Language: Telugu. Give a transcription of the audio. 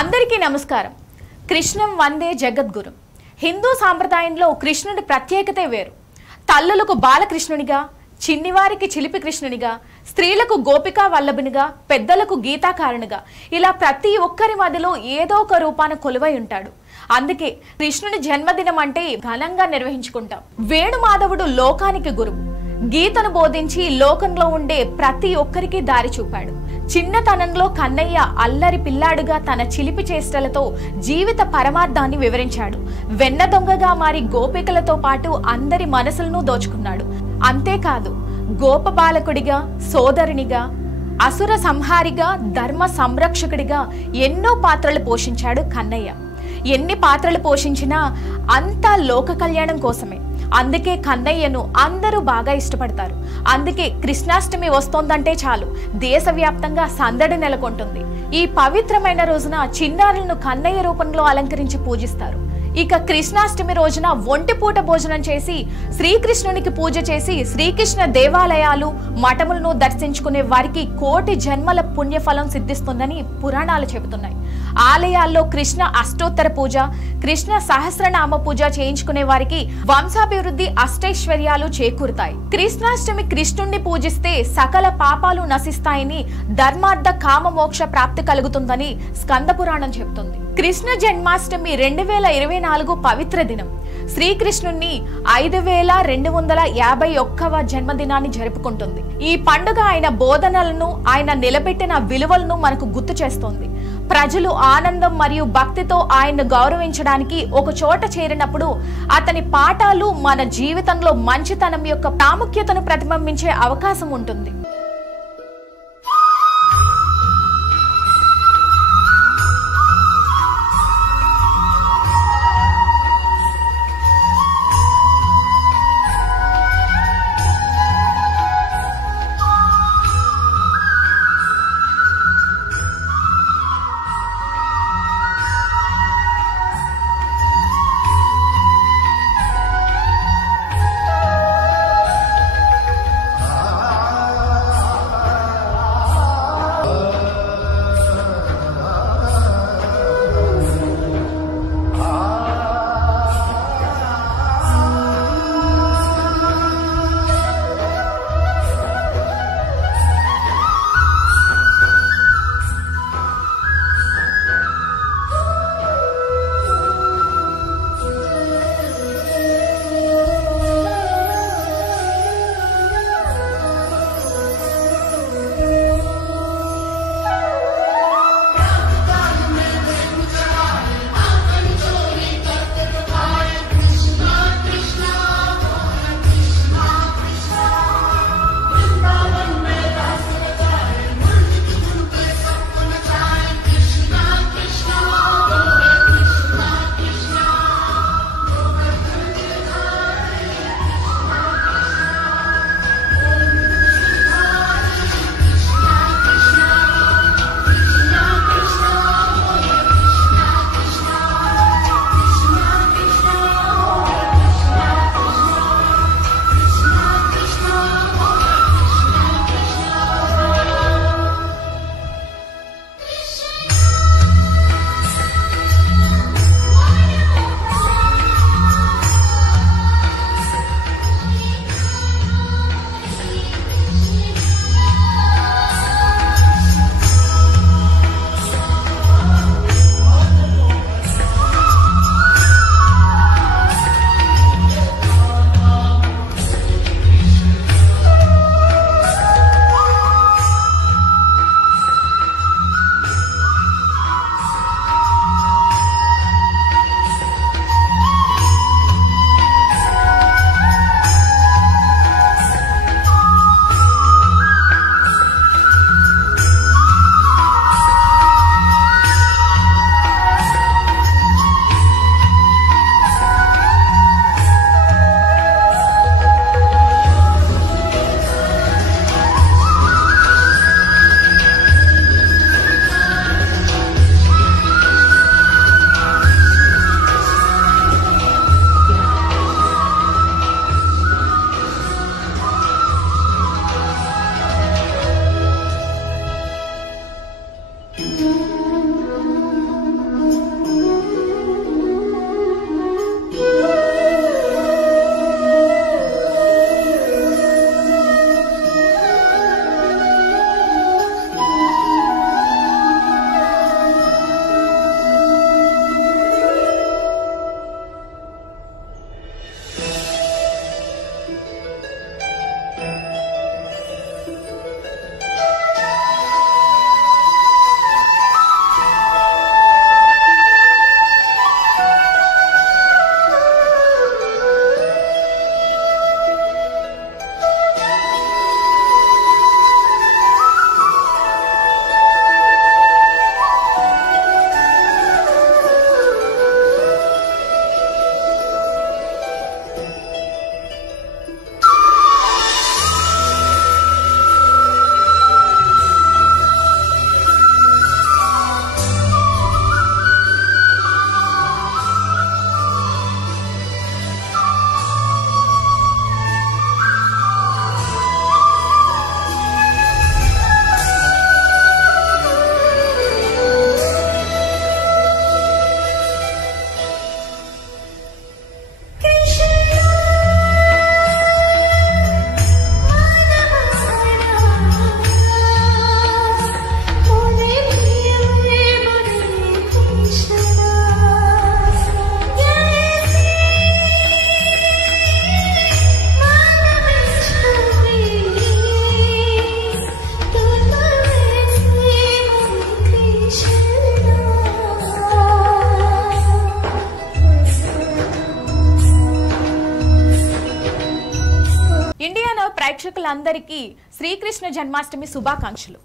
అందరికీ నమస్కారం. కృష్ణం వందే జగద్గురు. హిందూ సాంప్రదాయంలో కృష్ణుడి ప్రత్యేకతే వేరు. తల్లులకు బాలకృష్ణునిగా, చిన్నివారికి చిలిపి కృష్ణునిగా, స్త్రీలకు గోపికా వల్లభునిగా, పెద్దలకు గీతాకారునిగా, ఇలా ప్రతి ఒక్కరి మధ్యలో ఏదో ఒక రూపాన కొలువై ఉంటాడు. అందుకే కృష్ణుని జన్మదినం అంటే ఘనంగా నిర్వహించుకుంటాం. వేణుమాధవుడు లోకానికి గురువు. గీతను బోధించి లోకంలో ఉండే ప్రతి ఒక్కరికి దారి చూపాడు. చిన్నతనంలో కన్నయ్య అల్లరి పిల్లాడుగా తన చిలిపి చేష్టలతో జీవిత పరమార్థాన్ని వివరించాడు. వెన్న దొంగగా మారి గోపికలతో పాటు అందరి మనసులను దోచుకున్నాడు. అంతేకాదు, గోప బాలకుడిగా, సోదరునిగా, అసుర సంహారిగా, ధర్మ సంరక్షకుడిగా ఎన్నో పాత్రలు పోషించాడు కన్నయ్య. ఎన్ని పాత్రలు పోషించినా అంతా లోక కళ్యాణం కోసమే. అందుకే కన్నయ్యను అందరూ బాగా ఇష్టపడతారు. అందుకే కృష్ణాష్టమి వస్తోందంటే చాలు దేశవ్యాప్తంగా సందడి నెలకొంటుంది. ఈ పవిత్రమైన రోజున చిన్నారులను కన్నయ్య రూపంలో అలంకరించి పూజిస్తారు. ఇక కృష్ణాష్టమి రోజున ఒంటిపూట భోజనం చేసి శ్రీకృష్ణునికి పూజ చేసి శ్రీకృష్ణ దేవాలయాలు, మఠములను దర్శించుకునే వారికి కోటి జన్మల పుణ్యఫలం సిద్ధిస్తుందని పురాణాలు చెబుతున్నాయి. ఆలయాల్లో కృష్ణ అష్టోత్తర పూజ, కృష్ణ సహస్రనామ పూజ చేయించుకునే వారికి వంశాభివృద్ధి, అష్టైశ్వర్యాలు చేకూరుతాయి. కృష్ణాష్టమి కృష్ణుణ్ణి పూజిస్తే సకల పాపాలు నశిస్తాయని, ధర్మార్థ కామ మోక్ష ప్రాప్తి కలుగుతుందని స్కంద పురాణం చెబుతుంది. కృష్ణ జన్మాష్టమి 2024 పవిత్ర దినం. శ్రీకృష్ణుణ్ణి 5251వ జన్మదినాన్ని జరుపుకుంటుంది. ఈ పండుగ ఆయన బోధనలను, ఆయన నిలబెట్టిన విలువలను మనకు గుర్తు చేస్తోంది. ప్రజలు ఆనందం మరియు భక్తితో ఆయన్ను గౌరవించడానికి ఒక చోట చేరినప్పుడు అతని పాఠాలు మన జీవితంలో మంచితనం యొక్క ప్రాముఖ్యతను ప్రతిబింబించే అవకాశం ఉంటుంది. ఇండియన్ ప్రేక్షకులందరికీ శ్రీకృష్ణ జన్మాష్టమి శుభాకాంక్షలు.